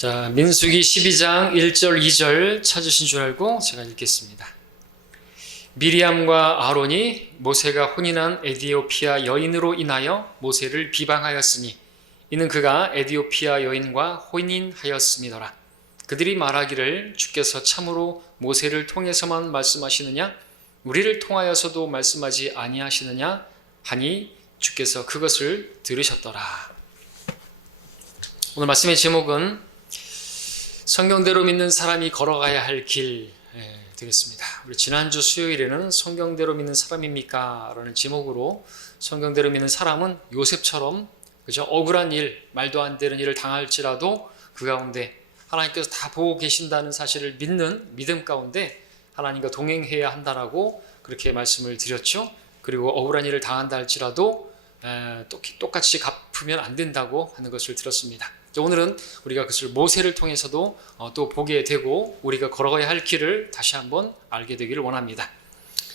자, 민수기 12장 1절 2절 찾으신 줄 알고 제가 읽겠습니다. 미리암과 아론이 모세가 혼인한 에디오피아 여인으로 인하여 모세를 비방하였으니 이는 그가 에디오피아 여인과 혼인하였음이더라. 그들이 말하기를 주께서 참으로 모세를 통해서만 말씀하시느냐 우리를 통하여서도 말씀하지 아니하시느냐 하니 주께서 그것을 들으셨더라. 오늘 말씀의 제목은 성경대로 믿는 사람이 걸어가야 할 길 되겠습니다. 우리 지난주 수요일에는 성경대로 믿는 사람입니까? 라는 제목으로 성경대로 믿는 사람은 요셉처럼 그죠? 억울한 일, 말도 안 되는 일을 당할지라도 그 가운데 하나님께서 다 보고 계신다는 사실을 믿는 믿음 가운데 하나님과 동행해야 한다라고 그렇게 말씀을 드렸죠. 그리고 억울한 일을 당한다 할지라도 똑같이 갚으면 안 된다고 하는 것을 들었습니다. 오늘은 우리가 그것을 모세를 통해서도 또 보게 되고 우리가 걸어가야 할 길을 다시 한번 알게 되기를 원합니다.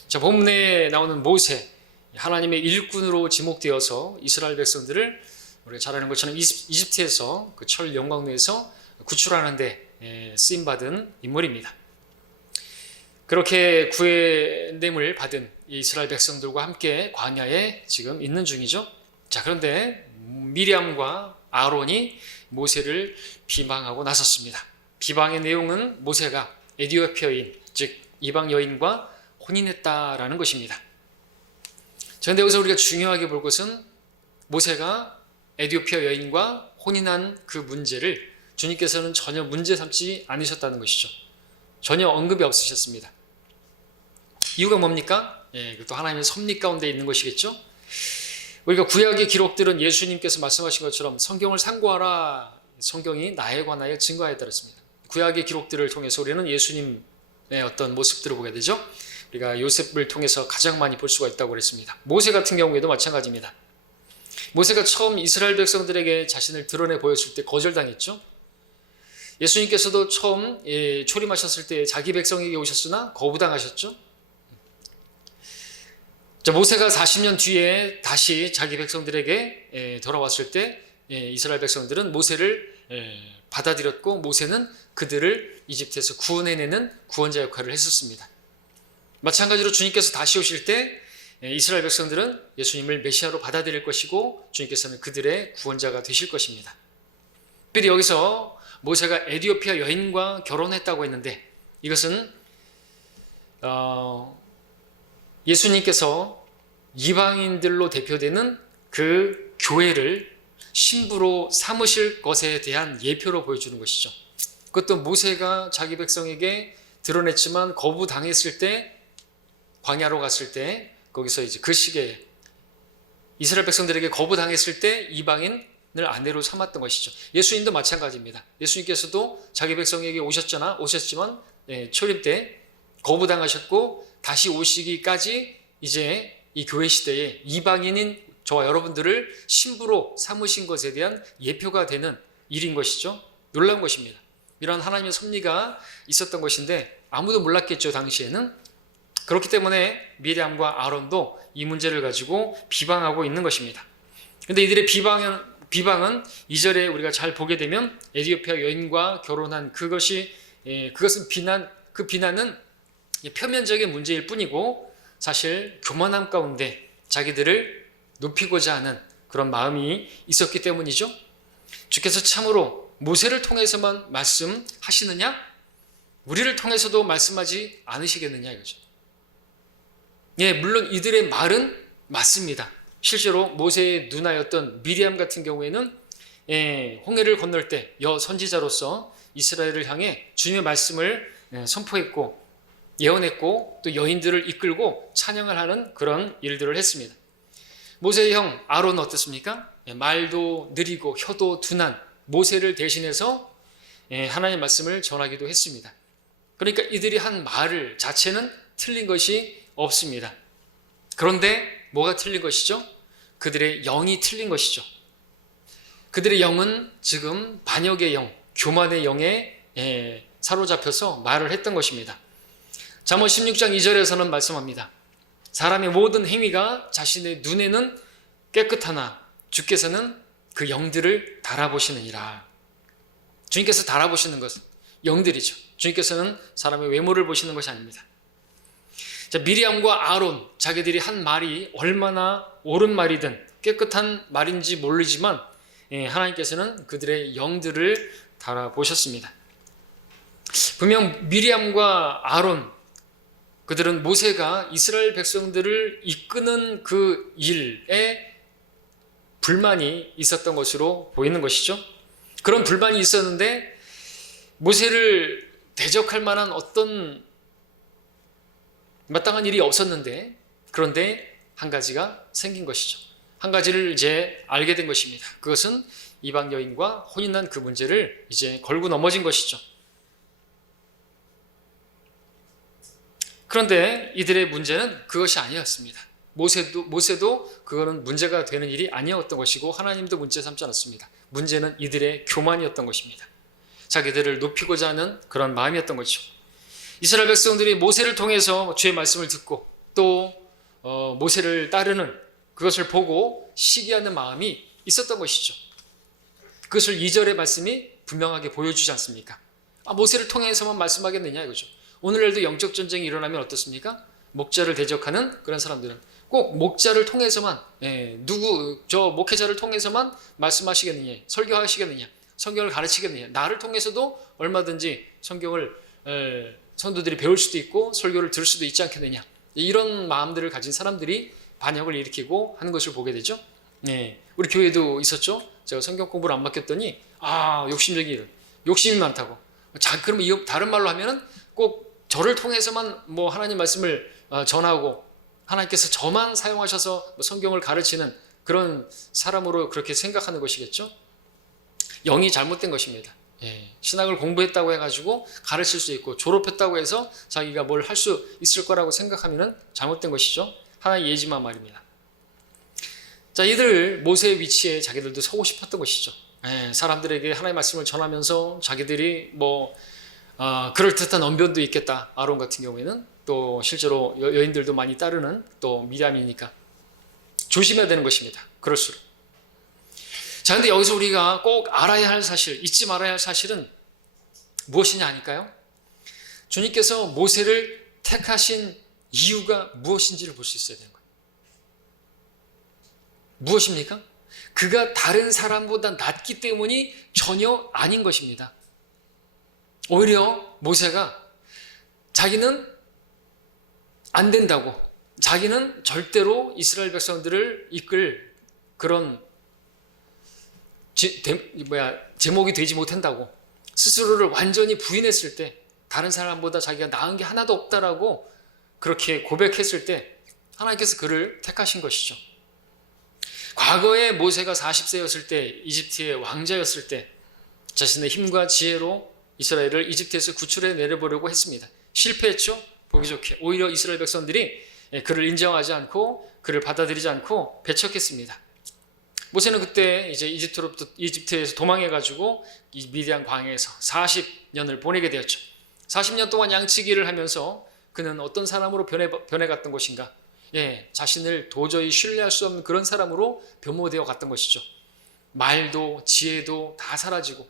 자, 본문에 나오는 모세, 하나님의 일꾼으로 지목되어서 이스라엘 백성들을 우리가 잘 아는 것처럼 이집트에서 그 철 영광로에서 구출하는 데 쓰임받은 인물입니다. 그렇게 구원됨을 받은 이스라엘 백성들과 함께 광야에 지금 있는 중이죠. 자, 그런데 미리암과 아론이 모세를 비방하고 나섰습니다. 비방의 내용은 모세가 에디오피아 여인, 즉 이방 여인과 혼인했다라는 것입니다. 그런데 여기서 우리가 중요하게 볼 것은 모세가 에디오피아 여인과 혼인한 그 문제를 주님께서는 전혀 문제 삼지 않으셨다는 것이죠. 전혀 언급이 없으셨습니다. 이유가 뭡니까? 또 하나님의 섭리 가운데 있는 것이겠죠. 우리가 구약의 기록들은 예수님께서 말씀하신 것처럼 성경을 상고하라, 성경이 나에 관하여 증거하였다 그랬습니다. 구약의 기록들을 통해서 우리는 예수님의 어떤 모습들을 보게 되죠. 우리가 요셉을 통해서 가장 많이 볼 수가 있다고 그랬습니다. 모세 같은 경우에도 마찬가지입니다. 모세가 처음 이스라엘 백성들에게 자신을 드러내 보였을 때 거절당했죠. 예수님께서도 처음 초림하셨을 때 자기 백성에게 오셨으나 거부당하셨죠. 자, 모세가 40년 뒤에 다시 자기 백성들에게 돌아왔을 때 이스라엘 백성들은 모세를 받아들였고 모세는 그들을 이집트에서 구원해내는 구원자 역할을 했었습니다. 마찬가지로 주님께서 다시 오실 때 이스라엘 백성들은 예수님을 메시아로 받아들일 것이고 주님께서는 그들의 구원자가 되실 것입니다. 특별히 여기서 모세가 에디오피아 여인과 결혼했다고 했는데 이것은 예수님께서 이방인들로 대표되는 그 교회를 신부로 삼으실 것에 대한 예표로 보여주는 것이죠. 그것도 모세가 자기 백성에게 드러냈지만 거부당했을 때 광야로 갔을 때 거기서 이제 그 시기에 이스라엘 백성들에게 거부당했을 때 이방인을 아내로 삼았던 것이죠. 예수님도 마찬가지입니다. 예수님께서도 자기 백성에게 오셨지만 초림 때 거부당하셨고 다시 오시기까지 이제 이 교회 시대에 이방인인 저와 여러분들을 신부로 삼으신 것에 대한 예표가 되는 일인 것이죠. 놀라운 것입니다. 이런 하나님의 섭리가 있었던 것인데 아무도 몰랐겠죠, 당시에는. 그렇기 때문에 미리암과 아론도 이 문제를 가지고 비방하고 있는 것입니다. 그런데 이들의 비방은 2절에 우리가 잘 보게 되면 에디오피아 여인과 결혼한 그것은 그 비난은 표면적인 문제일 뿐이고 사실 교만함 가운데 자기들을 높이고자 하는 그런 마음이 있었기 때문이죠. 주께서 참으로 모세를 통해서만 말씀하시느냐? 우리를 통해서도 말씀하지 않으시겠느냐 이거죠. 물론 이들의 말은 맞습니다. 실제로 모세의 누나였던 미리암 같은 경우에는 홍해를 건널 때 선지자로서 이스라엘을 향해 주님의 말씀을 선포했고 예언했고 또 여인들을 이끌고 찬양을 하는 그런 일들을 했습니다. 모세의 형 아론은 어떻습니까? 말도 느리고 혀도 둔한 모세를 대신해서 하나님의 말씀을 전하기도 했습니다. 그러니까 이들이 한 말 자체는 틀린 것이 없습니다. 그런데 뭐가 틀린 것이죠? 그들의 영이 틀린 것이죠. 그들의 영은 지금 반역의 영, 교만의 영에 사로잡혀서 말을 했던 것입니다. 잠언 16장 2절에서는 말씀합니다. 사람의 모든 행위가 자신의 눈에는 깨끗하나 주께서는 그 영들을 달아보시느니라. 주님께서 달아보시는 것은 영들이죠. 주님께서는 사람의 외모를 보시는 것이 아닙니다. 자, 미리암과 아론, 자기들이 한 말이 얼마나 옳은 말이든 깨끗한 말인지 모르지만 하나님께서는 그들의 영들을 달아보셨습니다. 분명 미리암과 아론, 그들은 모세가 이스라엘 백성들을 이끄는 그 일에 불만이 있었던 것으로 보이는 것이죠. 그런 불만이 있었는데 모세를 대적할 만한 어떤 마땅한 일이 없었는데, 그런데 한 가지가 생긴 것이죠. 한 가지를 이제 알게 된 것입니다. 그것은 이방 여인과 혼인한 그 문제를 이제 걸고 넘어진 것이죠. 그런데 이들의 문제는 그것이 아니었습니다. 모세도 그거는 문제가 되는 일이 아니었던 것이고 하나님도 문제 삼지 않았습니다. 문제는 이들의 교만이었던 것입니다. 자기들을 높이고자 하는 그런 마음이었던 거죠. 이스라엘 백성들이 모세를 통해서 주의 말씀을 듣고 또 모세를 따르는 그것을 보고 시기하는 마음이 있었던 것이죠. 그것을 2절의 말씀이 분명하게 보여주지 않습니까? 모세를 통해서만 말씀하겠느냐 이거죠. 오늘날도 영적 전쟁이 일어나면 어떻습니까? 목자를 대적하는 그런 사람들은 꼭 목자를 통해서만 저 목회자를 통해서만 말씀하시겠느냐, 설교하시겠느냐, 성경을 가르치겠느냐, 나를 통해서도 얼마든지 성경을 성도들이 배울 수도 있고 설교를 들을 수도 있지 않겠느냐, 이런 마음들을 가진 사람들이 반역을 일으키고 하는 것을 보게 되죠. 우리 교회도 있었죠. 제가 성경 공부를 안 맡겼더니 욕심이 많다고. 자, 그러면 다른 말로 하면은 꼭 저를 통해서만 뭐 하나님 말씀을 전하고 하나님께서 저만 사용하셔서 성경을 가르치는 그런 사람으로 그렇게 생각하는 것이겠죠. 영이 잘못된 것입니다. 신학을 공부했다고 해가지고 가르칠 수 있고 졸업했다고 해서 자기가 뭘 할 수 있을 거라고 생각하면 잘못된 것이죠. 하나의 예지만 말입니다. 자, 이들 모세의 위치에 자기들도 서고 싶었던 것이죠. 사람들에게 하나님의 말씀을 전하면서 자기들이 그럴듯한 언변도 있겠다. 아론 같은 경우에는 또 실제로 여인들도 많이 따르는 또 미디안이니까 조심해야 되는 것입니다. 그럴수록. 자, 근데 여기서 우리가 꼭 알아야 할 사실, 잊지 말아야 할 사실은 무엇이냐 아닐까요? 주님께서 모세를 택하신 이유가 무엇인지를 볼 수 있어야 되는 거예요. 무엇입니까? 그가 다른 사람보다 낫기 때문이 전혀 아닌 것입니다. 오히려 모세가 자기는 안 된다고, 자기는 절대로 이스라엘 백성들을 이끌 그런 제목이 되지 못한다고 스스로를 완전히 부인했을 때, 다른 사람보다 자기가 나은 게 하나도 없다라고 그렇게 고백했을 때 하나님께서 그를 택하신 것이죠. 과거에 모세가 40세였을 때, 이집트의 왕자였을 때 자신의 힘과 지혜로 이스라엘을 이집트에서 구출해 내려보려고 했습니다. 실패했죠. 보기 좋게. 오히려 이스라엘 백성들이 그를 인정하지 않고 그를 받아들이지 않고 배척했습니다. 모세는 그때 이제 이집트에서 도망해가지고 이 미디안 광야에서 40년을 보내게 되었죠. 40년 동안 양치기를 하면서 그는 어떤 사람으로 변해갔던 것인가? 자신을 도저히 신뢰할 수 없는 그런 사람으로 변모되어 갔던 것이죠. 말도 지혜도 다 사라지고,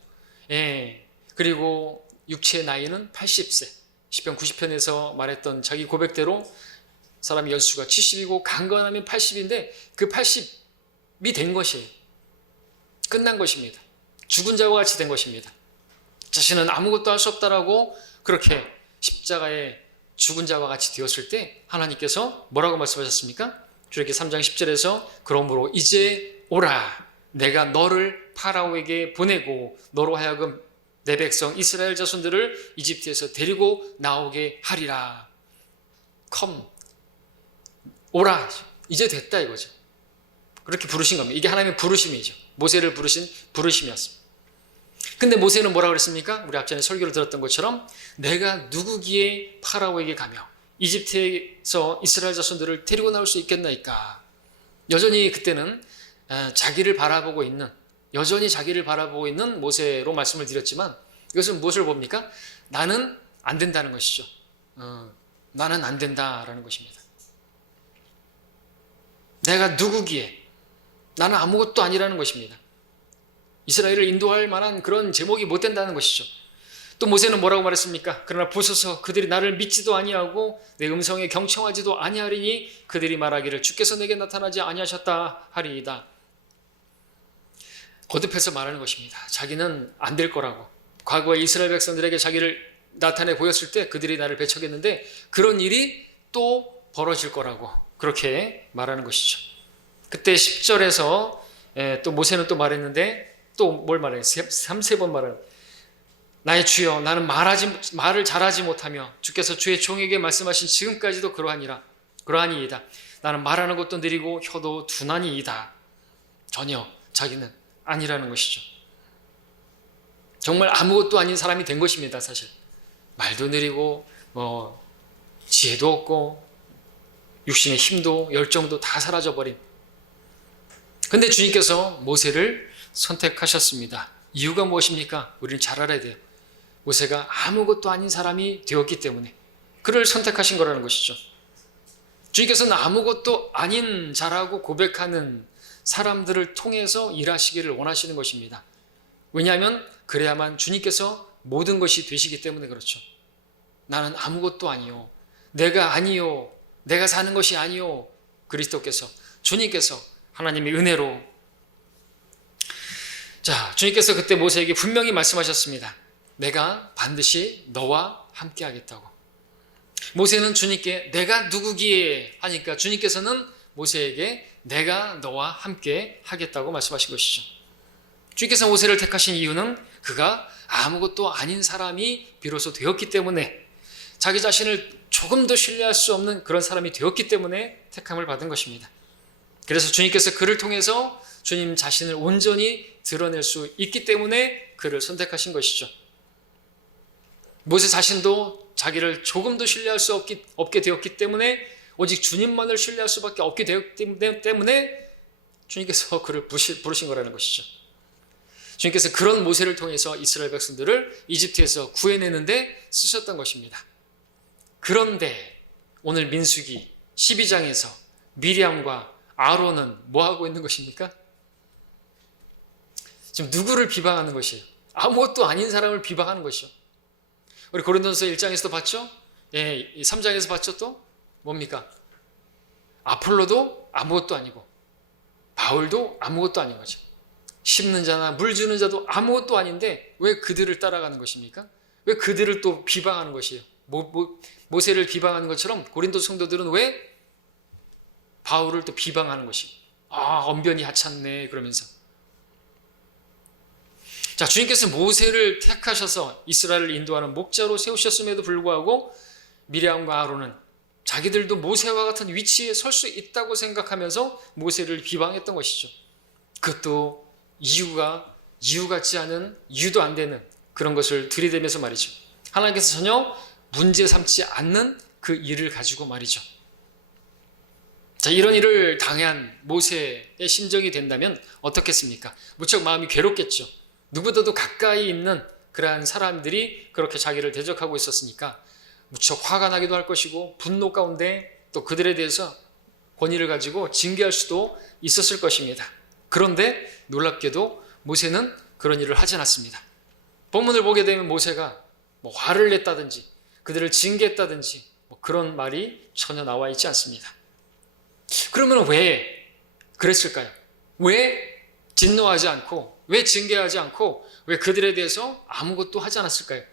그리고 육체의 나이는 80세. 시편 90편에서 말했던 자기 고백대로 사람의 연수가 70이고 강건하면 80인데 그 80이 된 것이에요. 끝난 것입니다. 죽은 자와 같이 된 것입니다. 자신은 아무것도 할 수 없다라고 그렇게 십자가에 죽은 자와 같이 되었을 때 하나님께서 뭐라고 말씀하셨습니까? 출애굽기 3장 10절에서 그러므로 이제 오라, 내가 너를 파라오에게 보내고 너로 하여금 내 백성 이스라엘 자손들을 이집트에서 데리고 나오게 하리라. 오라, 이제 됐다 이거죠. 그렇게 부르신 겁니다. 이게 하나님의 부르심이죠. 모세를 부르신 부르심이었습니다. 근데 모세는 뭐라고 그랬습니까? 우리 앞전에 설교를 들었던 것처럼 내가 누구기에 파라오에게 가며 이집트에서 이스라엘 자손들을 데리고 나올 수 있겠나이까. 여전히 그때는 여전히 자기를 바라보고 있는 모세로 말씀을 드렸지만 이것은 무엇을 봅니까? 나는 안 된다는 것이죠. 나는 안 된다라는 것입니다. 내가 누구기에, 나는 아무것도 아니라는 것입니다. 이스라엘을 인도할 만한 그런 제목이 못 된다는 것이죠. 또 모세는 뭐라고 말했습니까? 그러나 보소서 그들이 나를 믿지도 아니하고 내 음성에 경청하지도 아니하리니 그들이 말하기를 주께서 내게 나타나지 아니하셨다 하리이다. 거듭해서 말하는 것입니다. 자기는 안 될 거라고. 과거에 이스라엘 백성들에게 자기를 나타내 보였을 때 그들이 나를 배척했는데 그런 일이 또 벌어질 거라고 그렇게 말하는 것이죠. 그때 10절에서 또 모세는 또 말했는데 또 뭘 말해요? 3번 말을 나의 주여 나는 말을 잘하지 못하며 주께서 주의 종에게 말씀하신 지금까지도 그러하니이다. 나는 말하는 것도 느리고 혀도 둔하니이다. 전혀 자기는 아니라는 것이죠. 정말 아무것도 아닌 사람이 된 것입니다. 사실 말도 느리고 지혜도 없고 육신의 힘도 열정도 다 사라져버린. 근데 주님께서 모세를 선택하셨습니다. 이유가 무엇입니까? 우리는 잘 알아야 돼요. 모세가 아무것도 아닌 사람이 되었기 때문에 그를 선택하신 거라는 것이죠. 주님께서는 아무것도 아닌 자라고 고백하는 사람들을 통해서 일하시기를 원하시는 것입니다. 왜냐하면 그래야만 주님께서 모든 것이 되시기 때문에 그렇죠. 나는 아무것도 아니요. 내가 아니요. 내가 사는 것이 아니요. 그리스도께서 주님께서 하나님의 은혜로 주님께서 그때 모세에게 분명히 말씀하셨습니다. 내가 반드시 너와 함께 하겠다고. 모세는 주님께 내가 누구기에 하니까 주님께서는 모세에게 내가 너와 함께 하겠다고 말씀하신 것이죠. 주님께서 모세를 택하신 이유는 그가 아무것도 아닌 사람이 비로소 되었기 때문에 자기 자신을 조금도 신뢰할 수 없는 그런 사람이 되었기 때문에 택함을 받은 것입니다. 그래서 주님께서 그를 통해서 주님 자신을 온전히 드러낼 수 있기 때문에 그를 선택하신 것이죠. 모세 자신도 자기를 조금도 신뢰할 수 없게 되었기 때문에 오직 주님만을 신뢰할 수밖에 없게 되었기 때문에 주님께서 그를 부르신 거라는 것이죠. 주님께서 그런 모세를 통해서 이스라엘 백성들을 이집트에서 구해내는데 쓰셨던 것입니다. 그런데 오늘 민수기 12장에서 미리암과 아론은 뭐하고 있는 것입니까? 지금 누구를 비방하는 것이에요? 아무것도 아닌 사람을 비방하는 것이죠. 우리 고린도전서 1장에서도 봤죠? 3장에서 봤죠? 또 뭡니까? 아폴로도 아무것도 아니고 바울도 아무것도 아닌 거죠. 심는 자나 물 주는 자도 아무것도 아닌데 왜 그들을 따라가는 것입니까? 왜 그들을 또 비방하는 것이에요? 모세를 비방하는 것처럼 고린도 성도들은 왜 바울을 또 비방하는 것이에요? 언변이 하찮네 그러면서. 주님께서 모세를 택하셔서 이스라엘을 인도하는 목자로 세우셨음에도 불구하고 미리암과 아론은 자기들도 모세와 같은 위치에 설 수 있다고 생각하면서 모세를 비방했던 것이죠. 그것도 이유 같지 않은, 이유도 안 되는 그런 것을 들이대면서 말이죠. 하나님께서 전혀 문제 삼지 않는 그 일을 가지고 말이죠. 이런 일을 당한 모세의 심정이 된다면 어떻겠습니까? 무척 마음이 괴롭겠죠. 누구보다도 가까이 있는 그러한 사람들이 그렇게 자기를 대적하고 있었으니까 무척 화가 나기도 할 것이고 분노 가운데 또 그들에 대해서 권위를 가지고 징계할 수도 있었을 것입니다. 그런데 놀랍게도 모세는 그런 일을 하지 않았습니다. 본문을 보게 되면 모세가 화를 냈다든지 그들을 징계했다든지 그런 말이 전혀 나와 있지 않습니다. 그러면 왜 그랬을까요? 왜 진노하지 않고 왜 징계하지 않고 왜 그들에 대해서 아무것도 하지 않았을까요?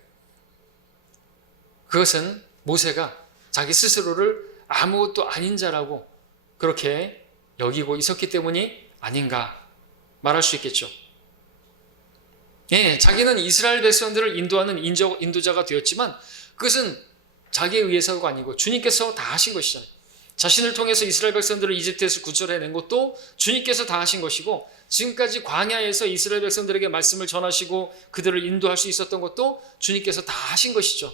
그것은 모세가 자기 스스로를 아무것도 아닌 자라고 그렇게 여기고 있었기 때문이 아닌가 말할 수 있겠죠. 자기는 이스라엘 백성들을 인도하는 인도자가 되었지만 그것은 자기에 의해서가 아니고 주님께서 다 하신 것이잖아요. 자신을 통해서 이스라엘 백성들을 이집트에서 구출해낸 것도 주님께서 다 하신 것이고 지금까지 광야에서 이스라엘 백성들에게 말씀을 전하시고 그들을 인도할 수 있었던 것도 주님께서 다 하신 것이죠.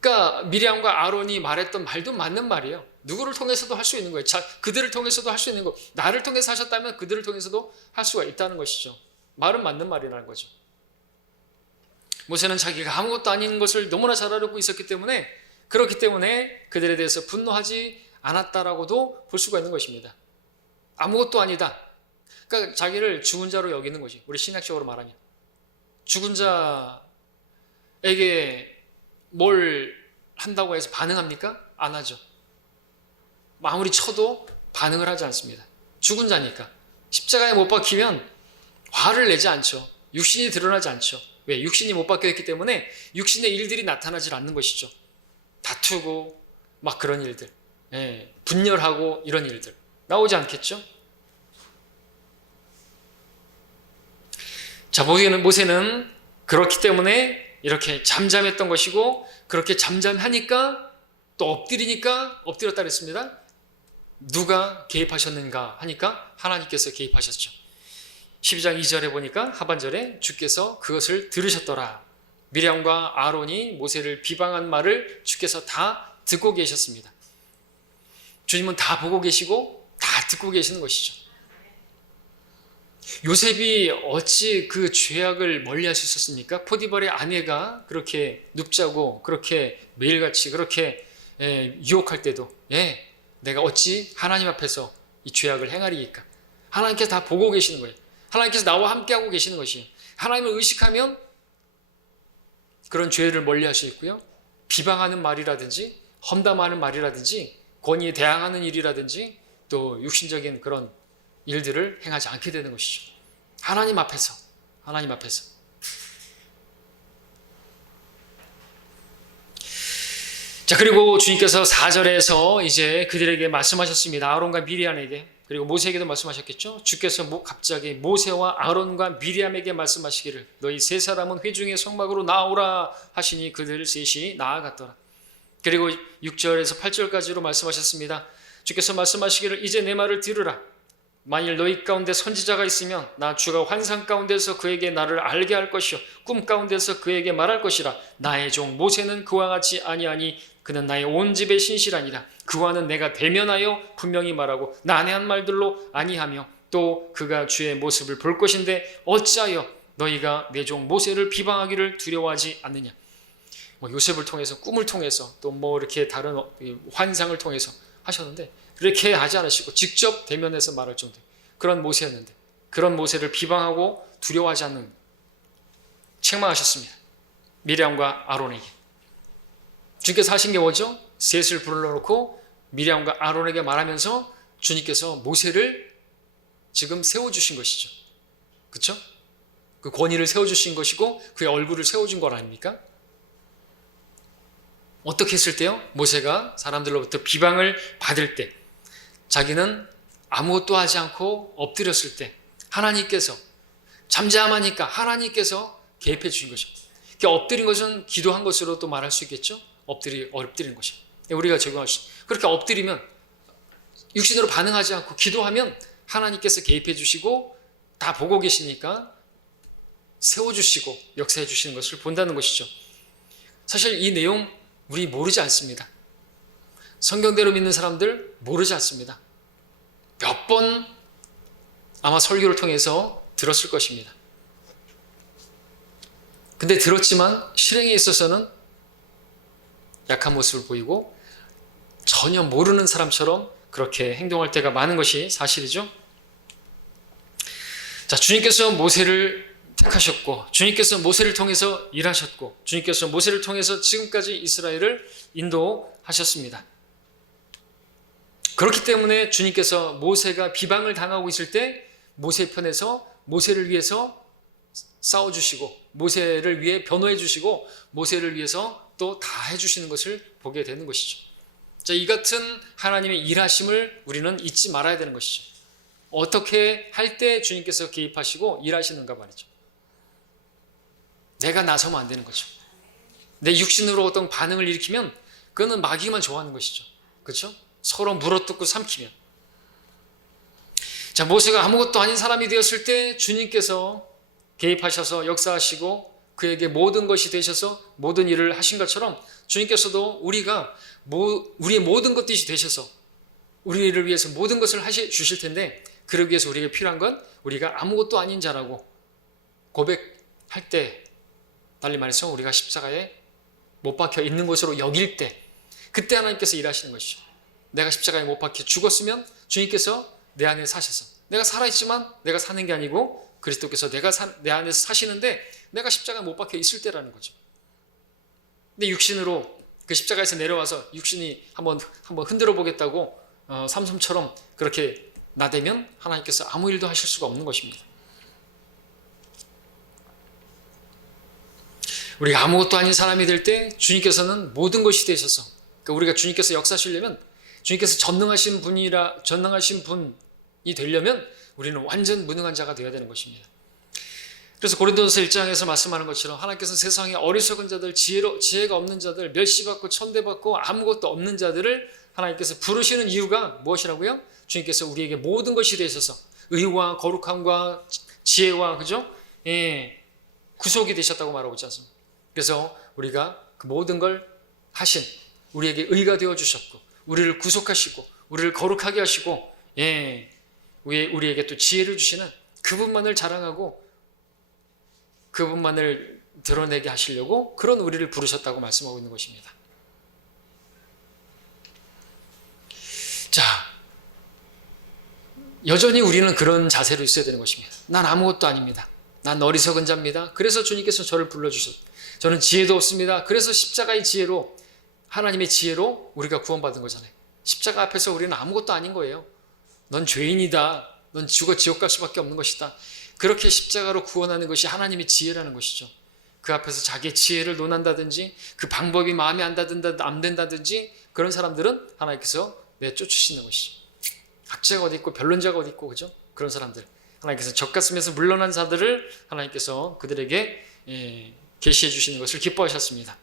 그러니까 미리암과 아론이 말했던 말도 맞는 말이에요. 누구를 통해서도 할 수 있는 거예요. 그들을 통해서도 할 수 있는 거. 나를 통해서 하셨다면 그들을 통해서도 할 수가 있다는 것이죠. 말은 맞는 말이라는 거죠. 모세는 자기가 아무것도 아닌 것을 너무나 잘 알고 있었기 때문에 그렇기 때문에 그들에 대해서 분노하지 않았다라고도 볼 수가 있는 것입니다. 아무것도 아니다. 그러니까 자기를 죽은 자로 여기는 것이, 우리 신학적으로 말하면 죽은 자에게 뭘 한다고 해서 반응합니까? 안 하죠. 아무리 쳐도 반응을 하지 않습니다. 죽은 자니까. 십자가에 못 박히면 화를 내지 않죠. 육신이 드러나지 않죠. 왜? 육신이 못 박혀 있기 때문에 육신의 일들이 나타나질 않는 것이죠. 다투고 막 그런 일들, 분열하고 이런 일들 나오지 않겠죠. 자, 모세는 그렇기 때문에 이렇게 잠잠했던 것이고, 그렇게 잠잠하니까 또 엎드렸다 그랬습니다. 누가 개입하셨는가 하니까 하나님께서 개입하셨죠. 12장 2절에 보니까 하반절에 주께서 그것을 들으셨더라. 미리암과 아론이 모세를 비방한 말을 주께서 다 듣고 계셨습니다. 주님은 다 보고 계시고 다 듣고 계시는 것이죠. 요셉이 어찌 그 죄악을 멀리할 수 있었습니까? 포디발의 아내가 그렇게 눕자고 그렇게 매일같이 그렇게 유혹할 때도 내가 어찌 하나님 앞에서 이 죄악을 행하리이까? 하나님께서 다 보고 계시는 거예요. 하나님께서 나와 함께하고 계시는 것이에요. 하나님을 의식하면 그런 죄를 멀리할 수 있고요. 비방하는 말이라든지 험담하는 말이라든지 권위에 대항하는 일이라든지 또 육신적인 그런 일들을 행하지 않게 되는 것이죠. 하나님 앞에서. 자, 그리고 주님께서 4절에서 이제 그들에게 말씀하셨습니다. 아론과 미리암에게, 그리고 모세에게도 말씀하셨겠죠. 주께서 갑자기 모세와 아론과 미리암에게 말씀하시기를 너희 세 사람은 회중의 성막으로 나오라 하시니 그들 셋이 나아갔더라. 그리고 6절에서 8절까지로 말씀하셨습니다. 주께서 말씀하시기를 이제 내 말을 들으라. 만일 너희 가운데 선지자가 있으면 나 주가 환상 가운데서 그에게 나를 알게 할 것이요 꿈 가운데서 그에게 말할 것이라. 나의 종 모세는 그와 같이 아니하니 그는 나의 온 집의 신실하니라. 그와는 내가 대면하여 분명히 말하고 난해한 말들로 아니하며 또 그가 주의 모습을 볼 것인데 어찌하여 너희가 내 종 모세를 비방하기를 두려워하지 않느냐. 요셉을 통해서 꿈을 통해서 또 이렇게 다른 환상을 통해서 하셨는데 그렇게 하지 않으시고 직접 대면해서 말할 정도 그런 모세였는데 그런 모세를 비방하고 두려워하지 않는 책망하셨습니다. 미리암과 아론에게. 주님께서 하신 게 뭐죠? 셋을 불러놓고 미리암과 아론에게 말하면서 주님께서 모세를 지금 세워주신 것이죠. 그렇죠? 그 권위를 세워주신 것이고 그의 얼굴을 세워준 것 아닙니까? 어떻게 했을 때요? 모세가 사람들로부터 비방을 받을 때 자기는 아무것도 하지 않고 엎드렸을 때 하나님께서 잠잠하니까 하나님께서 개입해 주신 거죠. 엎드린 것은 기도한 것으로 또 말할 수 있겠죠. 엎드리는 것이 우리가 적용할 수 그렇게 엎드리면 육신으로 반응하지 않고 기도하면 하나님께서 개입해 주시고 다 보고 계시니까 세워주시고 역사해 주시는 것을 본다는 것이죠. 사실 이 내용 우리 모르지 않습니다. 성경대로 믿는 사람들 모르지 않습니다. 몇 번 아마 설교를 통해서 들었을 것입니다. 근데 들었지만 실행에 있어서는 약한 모습을 보이고 전혀 모르는 사람처럼 그렇게 행동할 때가 많은 것이 사실이죠. 자, 주님께서 모세를 택하셨고 주님께서 모세를 통해서 일하셨고 주님께서 모세를 통해서 지금까지 이스라엘을 인도하셨습니다. 그렇기 때문에 주님께서 모세가 비방을 당하고 있을 때 모세 편에서 모세를 위해서 싸워주시고 모세를 위해 변호해 주시고 모세를 위해서 또 다 해주시는 것을 보게 되는 것이죠. 자, 이 같은 하나님의 일하심을 우리는 잊지 말아야 되는 것이죠. 어떻게 할 때 주님께서 개입하시고 일하시는가 말이죠. 내가 나서면 안 되는 거죠. 내 육신으로 어떤 반응을 일으키면 그거는 마귀만 좋아하는 것이죠. 그렇죠? 서로 물어뜯고 삼키면. 자, 모세가 아무것도 아닌 사람이 되었을 때 주님께서 개입하셔서 역사하시고 그에게 모든 것이 되셔서 모든 일을 하신 것처럼 주님께서도 우리의 모든 것들이 되셔서 우리를 위해서 모든 것을 주실 텐데 그러기 위해서 우리에게 필요한 건 우리가 아무것도 아닌 자라고 고백할 때 달리 말해서 우리가 십자가에 못 박혀 있는 것으로 여길 때 그때 하나님께서 일하시는 것이죠. 내가 십자가에 못 박혀 죽었으면 주님께서 내 안에 사셔서 내가 살아있지만 내가 사는 게 아니고 그리스도께서 내 안에서 사시는데 내가 십자가에 못 박혀 있을 때라는 거죠. 근데 육신으로 그 십자가에서 내려와서 육신이 한번 흔들어 보겠다고 삼손처럼 그렇게 나대면 하나님께서 아무 일도 하실 수가 없는 것입니다. 우리가 아무것도 아닌 사람이 될 때 주님께서는 모든 것이 되셔서, 그러니까 우리가 주님께서 역사하시려면, 주님께서 전능하신 분이 되려면 우리는 완전 무능한 자가 되어야 되는 것입니다. 그래서 고린도전서 1장에서 말씀하는 것처럼 하나님께서 세상에 어리석은 자들, 지혜가 없는 자들, 멸시받고 천대받고 아무것도 없는 자들을 하나님께서 부르시는 이유가 무엇이라고요? 주님께서 우리에게 모든 것이 되셔서 의와 거룩함과 지혜와, 그죠? 구속이 되셨다고 말하고 있지 않습니까? 그래서 우리가 그 모든 걸 하신, 우리에게 의가 되어 주셨고, 우리를 구속하시고, 우리를 거룩하게 하시고, 우리에게 또 지혜를 주시는 그분만을 자랑하고 그분만을 드러내게 하시려고 그런 우리를 부르셨다고 말씀하고 있는 것입니다. 자, 여전히 우리는 그런 자세로 있어야 되는 것입니다. 난 아무것도 아닙니다. 난 어리석은 자입니다. 그래서 주님께서 저를 불러주셨습니다. 저는 지혜도 없습니다. 그래서 십자가의 지혜로, 하나님의 지혜로 우리가 구원받은 거잖아요. 십자가 앞에서 우리는 아무것도 아닌 거예요. 넌 죄인이다. 넌 죽어 지옥 갈 수밖에 없는 것이다. 그렇게 십자가로 구원하는 것이 하나님의 지혜라는 것이죠. 그 앞에서 자기의 지혜를 논한다든지 그 방법이 마음에 안 든다든지 그런 사람들은 하나님께서 내쫓으시는 것이죠. 학자가 어디 있고 변론자가 어디 있고, 그죠? 그런 사람들, 하나님께서 젖가슴에서 물러난 자들을 하나님께서 그들에게 계시해 주시는 것을 기뻐하셨습니다.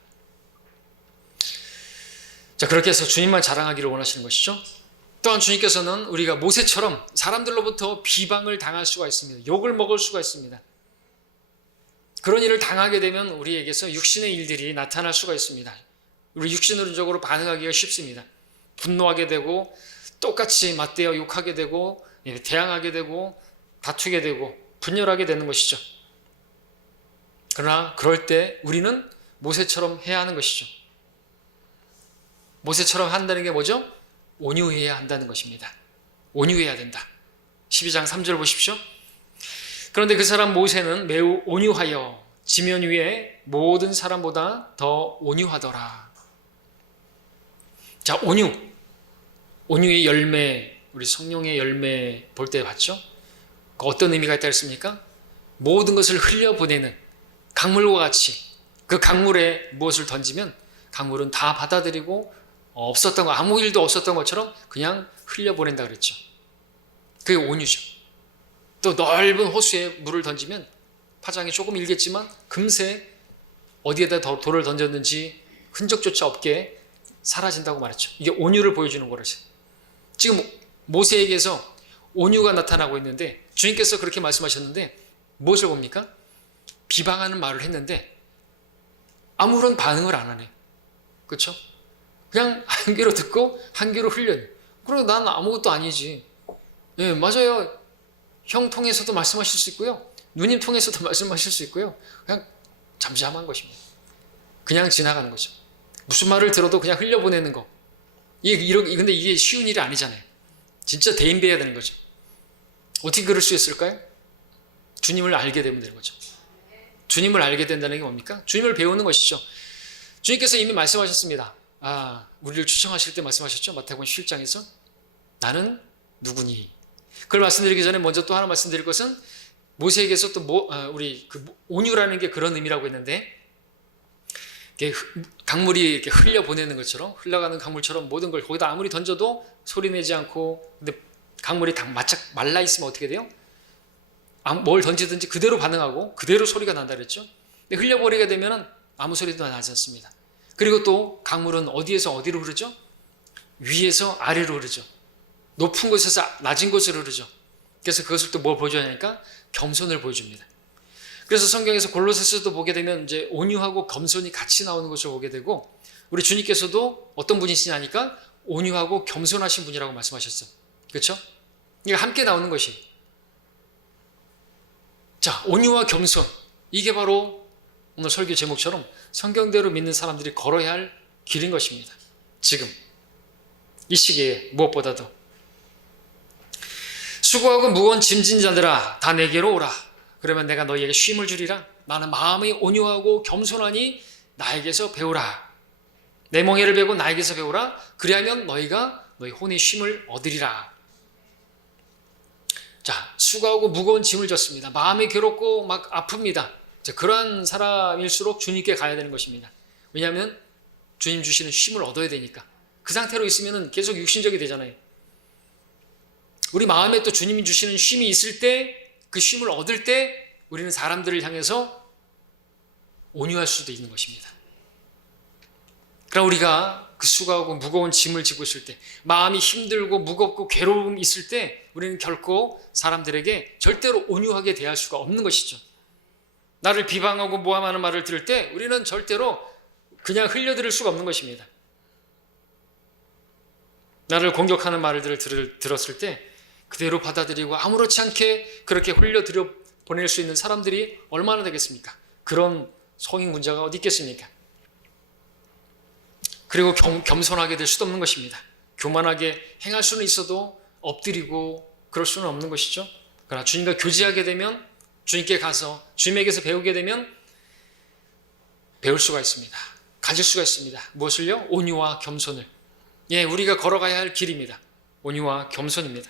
자, 그렇게 해서 주님만 자랑하기를 원하시는 것이죠. 또한 주님께서는 우리가 모세처럼 사람들로부터 비방을 당할 수가 있습니다. 욕을 먹을 수가 있습니다. 그런 일을 당하게 되면 우리에게서 육신의 일들이 나타날 수가 있습니다. 우리 육신적으로 반응하기가 쉽습니다. 분노하게 되고 똑같이 맞대어 욕하게 되고 대항하게 되고 다투게 되고 분열하게 되는 것이죠. 그러나 그럴 때 우리는 모세처럼 해야 하는 것이죠. 모세처럼 한다는 게 뭐죠? 온유해야 한다는 것입니다. 온유해야 된다. 12장 3절 보십시오. 그런데 그 사람 모세는 매우 온유하여 지면 위에 모든 사람보다 더 온유하더라. 자, 온유의 열매, 우리 성령의 열매 볼 때 봤죠? 어떤 의미가 있다 했습니까? 모든 것을 흘려보내는 강물과 같이, 그 강물에 무엇을 던지면 강물은 다 받아들이고 없었던 거, 아무 일도 없었던 것처럼 그냥 흘려보낸다 그랬죠. 그게 온유죠. 또 넓은 호수에 물을 던지면 파장이 조금 일겠지만 금세 어디에다 돌을 던졌는지 흔적조차 없게 사라진다고 말했죠. 이게 온유를 보여주는 거라서. 지금 모세에게서 온유가 나타나고 있는데 주님께서 그렇게 말씀하셨는데 무엇을 봅니까? 비방하는 말을 했는데 아무런 반응을 안 하네. 그렇죠? 그냥 한 귀로 듣고 한 귀로 흘려요. 그리고 난 아무것도 아니지. 예, 맞아요. 형 통해서도 말씀하실 수 있고요. 누님 통해서도 말씀하실 수 있고요. 그냥 잠잠한 것입니다. 그냥 지나가는 거죠. 무슨 말을 들어도 그냥 흘려보내는 거. 근데 이게 쉬운 일이 아니잖아요. 진짜 대인배해야 되는 거죠. 어떻게 그럴 수 있을까요? 주님을 알게 되면 되는 거죠. 주님을 알게 된다는 게 뭡니까? 주님을 배우는 것이죠. 주님께서 이미 말씀하셨습니다. 우리를 추청하실 때 말씀하셨죠? 마태복음 11장에서 나는 누구니? 그걸 말씀드리기 전에 먼저 또 하나 말씀드릴 것은 모세에게서 또 우리 그 온유라는 게 그런 의미라고 했는데 강물이 이렇게 흘려보내는 것처럼 흘러가는 강물처럼 모든 걸 거기다 아무리 던져도 소리 내지 않고 근데 강물이 바짝 말라 있으면 어떻게 돼요? 뭘 던지든지 그대로 반응하고 그대로 소리가 난다 그랬죠? 근데 흘려버리게 되면 아무 소리도 나지 않습니다. 그리고 또 강물은 어디에서 어디로 흐르죠? 위에서 아래로 흐르죠. 높은 곳에서 낮은 곳으로 흐르죠. 그래서 그것을 또 뭘 보여주냐니까 겸손을 보여줍니다. 그래서 성경에서 골로새서도 보게 되면 이제 온유하고 겸손이 같이 나오는 것을 보게 되고 우리 주님께서도 어떤 분이시냐니까 온유하고 겸손하신 분이라고 말씀하셨어요. 그렇죠? 이게 함께 나오는 것이. 자, 온유와 겸손. 이게 바로 오늘 설교 제목처럼 성경대로 믿는 사람들이 걸어야 할 길인 것입니다. 지금 이 시기에 무엇보다도 수고하고 무거운 짐진 자들아 다 내게로 오라. 그러면 내가 너희에게 쉼을 주리라. 나는 마음이 온유하고 겸손하니 나에게서 배우라. 내 멍에를 베고 나에게서 배우라. 그리하면 너희가 너희 혼의 쉼을 얻으리라. 자, 수고하고 무거운 짐을 졌습니다. 마음이 괴롭고 막 아픕니다. 자, 그러한 사람일수록 주님께 가야 되는 것입니다. 왜냐하면 주님 주시는 쉼을 얻어야 되니까. 그 상태로 있으면 계속 육신적이 되잖아요. 우리 마음에 또 주님이 주시는 쉼이 있을 때, 그 쉼을 얻을 때 우리는 사람들을 향해서 온유할 수도 있는 것입니다. 그러나 우리가 그 수고하고 무거운 짐을 지고 있을 때, 마음이 힘들고 무겁고 괴로움이 있을 때 우리는 결코 사람들에게 절대로 온유하게 대할 수가 없는 것이죠. 나를 비방하고 모함하는 말을 들을 때 우리는 절대로 그냥 흘려들을 수가 없는 것입니다. 나를 공격하는 말을 들었을 때 그대로 받아들이고 아무렇지 않게 그렇게 흘려들여 보낼 수 있는 사람들이 얼마나 되겠습니까? 그런 성인군자가 어디 있겠습니까? 그리고 겸손하게 될 수도 없는 것입니다. 교만하게 행할 수는 있어도 엎드리고 그럴 수는 없는 것이죠. 그러나 주님과 교제하게 되면, 주님께 가서 주님에게서 배우게 되면 배울 수가 있습니다. 가질 수가 있습니다. 무엇을요? 온유와 겸손을. 예, 우리가 걸어가야 할 길입니다. 온유와 겸손입니다.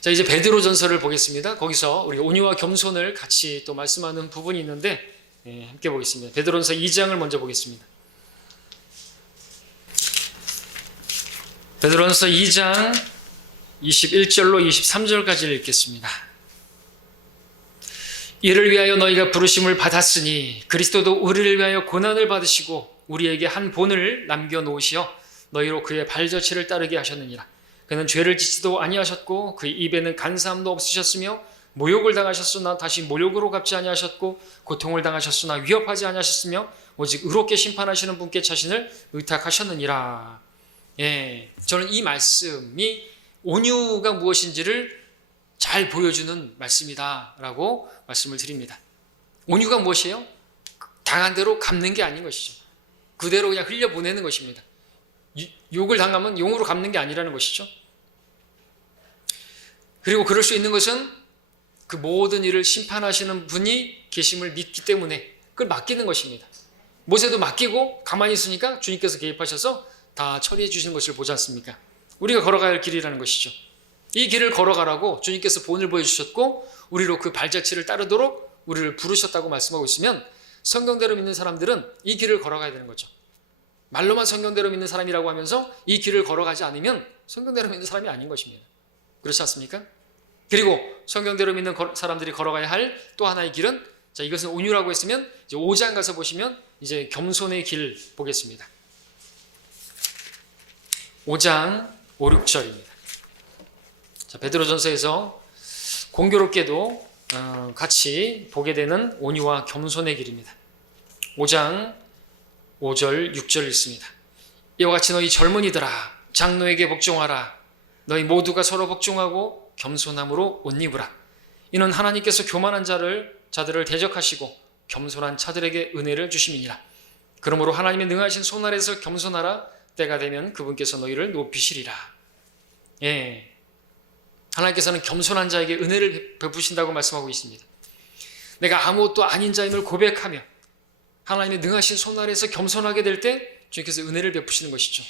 자, 이제 베드로전서를 보겠습니다. 거기서 우리 온유와 겸손을 같이 또 말씀하는 부분이 있는데, 함께 보겠습니다. 베드로전서 2장을 먼저 보겠습니다. 베드로전서 2장 21절로 23절까지를 읽겠습니다. 이를 위하여 너희가 부르심을 받았으니 그리스도도 우리를 위하여 고난을 받으시고 우리에게 한 본을 남겨놓으시어 너희로 그의 발자취를 따르게 하셨느니라. 그는 죄를 짓지도 아니하셨고 그의 입에는 간사함도 없으셨으며 모욕을 당하셨으나 다시 모욕으로 갚지 아니하셨고 고통을 당하셨으나 위협하지 아니하셨으며 오직 의롭게 심판하시는 분께 자신을 의탁하셨느니라. 예, 저는 이 말씀이 온유가 무엇인지를 잘 보여주는 말씀이다라고 말씀을 드립니다. 온유가 무엇이에요? 당한 대로 갚는 게 아닌 것이죠. 그대로 그냥 흘려보내는 것입니다. 욕을 당하면 용으로 갚는 게 아니라는 것이죠. 그리고 그럴 수 있는 것은 그 모든 일을 심판하시는 분이 계심을 믿기 때문에 그걸 맡기는 것입니다. 모세도 맡기고 가만히 있으니까 주님께서 개입하셔서 다 처리해 주시는 것을 보지 않습니까? 우리가 걸어가야 할 길이라는 것이죠. 이 길을 걸어가라고 주님께서 본을 보여주셨고 우리로 그 발자취를 따르도록 우리를 부르셨다고 말씀하고 있으면 성경대로 믿는 사람들은 이 길을 걸어가야 되는 거죠. 말로만 성경대로 믿는 사람이라고 하면서 이 길을 걸어가지 않으면 성경대로 믿는 사람이 아닌 것입니다. 그렇지 않습니까? 그리고 성경대로 믿는 사람들이 걸어가야 할 또 하나의 길은, 자, 이것은 온유라고 했으면 이제 5장 가서 보시면 이제 겸손의 길 보겠습니다. 5장 5, 6절입니다. 자, 베드로전서에서 공교롭게도 같이 보게 되는 온유와 겸손의 길입니다. 5장 5절 6절 읽습니다. 이와 같이 너희 젊은이들아 장로에게 복종하라. 너희 모두가 서로 복종하고 겸손함으로 옷 입으라. 이는 하나님께서 교만한 자들을 대적하시고 겸손한 자들에게 은혜를 주심이니라. 그러므로 하나님의 능하신 손 아래서 겸손하라. 때가 되면 그분께서 너희를 높이시리라. 예, 하나님께서는 겸손한 자에게 은혜를 베푸신다고 말씀하고 있습니다. 내가 아무것도 아닌 자임을 고백하며 하나님의 능하신 손 아래서 겸손하게 될 때 주님께서 은혜를 베푸시는 것이죠.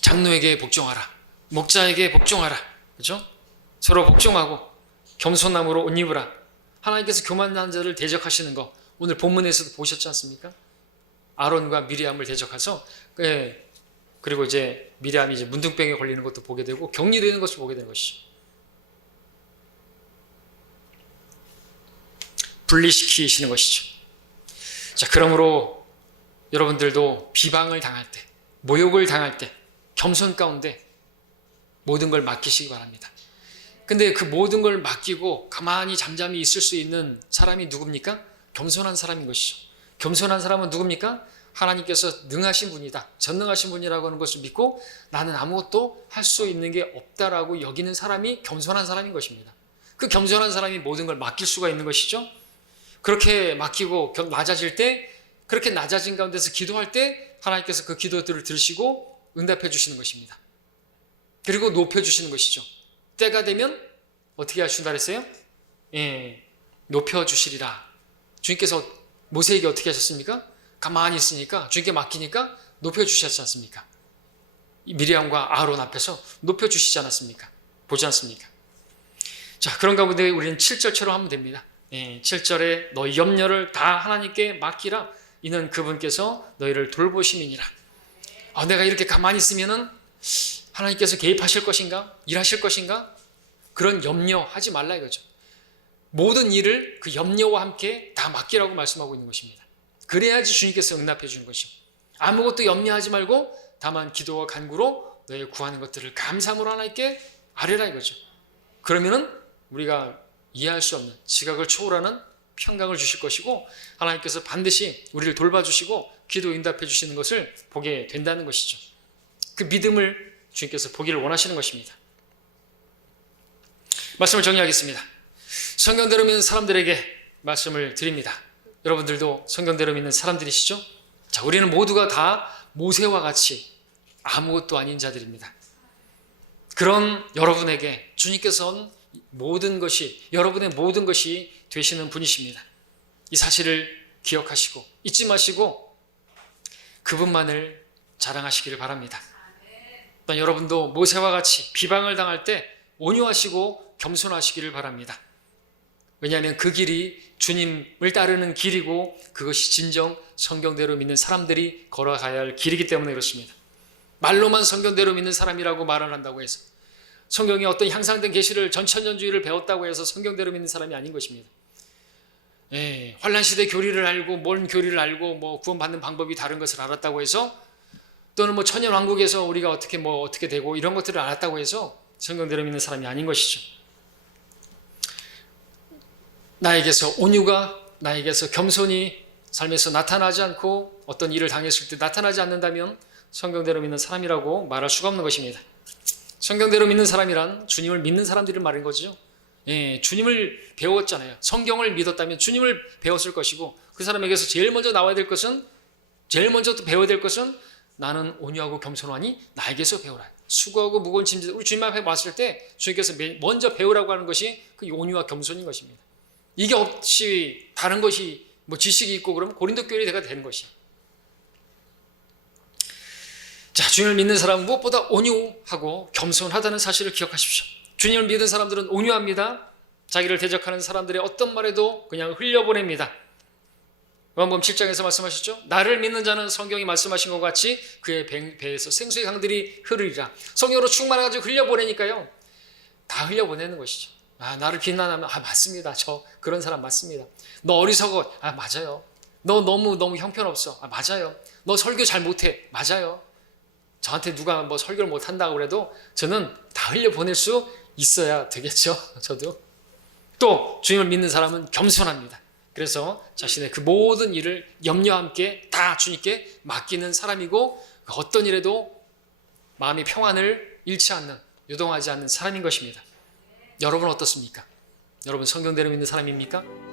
장로에게 복종하라. 목자에게 복종하라. 그렇죠? 서로 복종하고 겸손함으로 옷 입으라. 하나님께서 교만한 자를 대적하시는 거 오늘 본문에서도 보셨지 않습니까? 아론과 미리암을 대적해서, 그리고 이제 미리암이 이제 문둥병에 걸리는 것도 보게 되고 격리되는 것을 보게 되는 것이죠. 분리시키시는 것이죠. 자, 그러므로 여러분들도 비방을 당할 때, 모욕을 당할 때 겸손 가운데 모든 걸 맡기시기 바랍니다. 근데 그 모든 걸 맡기고 가만히 잠잠히 있을 수 있는 사람이 누굽니까? 겸손한 사람인 것이죠. 겸손한 사람은 누굽니까? 하나님께서 능하신 분이다, 전능하신 분이라고 하는 것을 믿고 나는 아무것도 할 수 있는 게 없다라고 여기는 사람이 겸손한 사람인 것입니다. 그 겸손한 사람이 모든 걸 맡길 수가 있는 것이죠. 그렇게 맡기고 낮아질 때, 그렇게 낮아진 가운데서 기도할 때 하나님께서 그 기도들을 들으시고 응답해 주시는 것입니다. 그리고 높여주시는 것이죠. 때가 되면 어떻게 하신다 그랬어요? 높여주시리라. 주님께서 모세에게 어떻게 하셨습니까? 가만히 있으니까 주님께 맡기니까 높여주셨지 않습니까? 미리암과 아론 앞에서 높여주시지 않았습니까? 보지 않습니까? 자, 그런 가운데 우리는 7절처럼 하면 됩니다. 7절에 너희 염려를 다 하나님께 맡기라. 이는 그분께서 너희를 돌보심이니라. 내가 이렇게 가만히 있으면은 하나님께서 개입하실 것인가? 일하실 것인가? 그런 염려하지 말라 이거죠. 모든 일을 그 염려와 함께 다 맡기라고 말씀하고 있는 것입니다. 그래야지 주님께서 응답해 주는 것이요. 아무것도 염려하지 말고 다만 기도와 간구로 너희 구하는 것들을 감사함으로 하나님께 아뢰라 이거죠. 그러면은 우리가 이해할 수 없는 지각을 초월하는 평강을 주실 것이고 하나님께서 반드시 우리를 돌봐주시고 기도 응답해 주시는 것을 보게 된다는 것이죠. 그 믿음을 주님께서 보기를 원하시는 것입니다. 말씀을 정리하겠습니다. 성경대로 믿는 사람들에게 말씀을 드립니다. 여러분들도 성경대로 믿는 사람들이시죠? 자, 우리는 모두가 다 모세와 같이 아무것도 아닌 자들입니다. 그런 여러분에게 주님께서는 모든 것이, 여러분의 모든 것이 되시는 분이십니다. 이 사실을 기억하시고 잊지 마시고 그분만을 자랑하시기를 바랍니다. 또한 여러분도 모세와 같이 비방을 당할 때 온유하시고 겸손하시기를 바랍니다. 왜냐하면 그 길이 주님을 따르는 길이고 그것이 진정 성경대로 믿는 사람들이 걸어가야 할 길이기 때문에 그렇습니다. 말로만 성경대로 믿는 사람이라고 말을 한다고 해서 성경의 어떤 향상된 계시를 전천년주의를 배웠다고 해서 성경대로 믿는 사람이 아닌 것입니다. 환란시대 교리를 알고 뭔 교리를 알고 뭐 구원받는 방법이 다른 것을 알았다고 해서 또는 뭐 천년왕국에서 우리가 어떻게 되고 이런 것들을 알았다고 해서 성경대로 믿는 사람이 아닌 것이죠. 나에게서 온유가, 나에게서 겸손이 삶에서 나타나지 않고 어떤 일을 당했을 때 나타나지 않는다면 성경대로 믿는 사람이라고 말할 수가 없는 것입니다. 성경대로 믿는 사람이란 주님을 믿는 사람들을 말하는 거죠. 주님을 배웠잖아요. 성경을 믿었다면 주님을 배웠을 것이고 그 사람에게서 제일 먼저 나와야 될 것은, 제일 먼저 또 배워야 될 것은 나는 온유하고 겸손하니 나에게서 배우라. 수고하고 무거운 짐들, 우리 주님 앞에 왔을 때 주님께서 먼저 배우라고 하는 것이 그 온유와 겸손인 것입니다. 이게 없이 다른 것이 뭐 지식이 있고 그러면 고린도 교회가 되는 것이에요. 자, 주님을 믿는 사람은 무엇보다 온유하고 겸손하다는 사실을 기억하십시오. 주님을 믿는 사람들은 온유합니다. 자기를 대적하는 사람들의 어떤 말에도 그냥 흘려보냅니다. 요한복음 7장에서 말씀하셨죠. 나를 믿는 자는 성경이 말씀하신 것 같이 그의 배에서 생수의 강들이 흐르리라. 성령으로 충만해가지고 흘려보내니까요. 다 흘려보내는 것이죠. 나를 비난하면 맞습니다. 저 그런 사람 맞습니다. 너 어리석어. 맞아요. 너 너무 형편없어. 맞아요. 너 설교 잘 못해. 맞아요. 저한테 누가 뭐 설교를 못한다고 그래도 저는 다 흘려보낼 수 있어야 되겠죠. 저도. 또 주님을 믿는 사람은 겸손합니다. 그래서 자신의 그 모든 일을 염려와 함께 다 주님께 맡기는 사람이고 어떤 일에도 마음의 평안을 잃지 않는, 요동하지 않는 사람인 것입니다. 여러분 어떻습니까? 여러분 성경대로 믿는 사람입니까?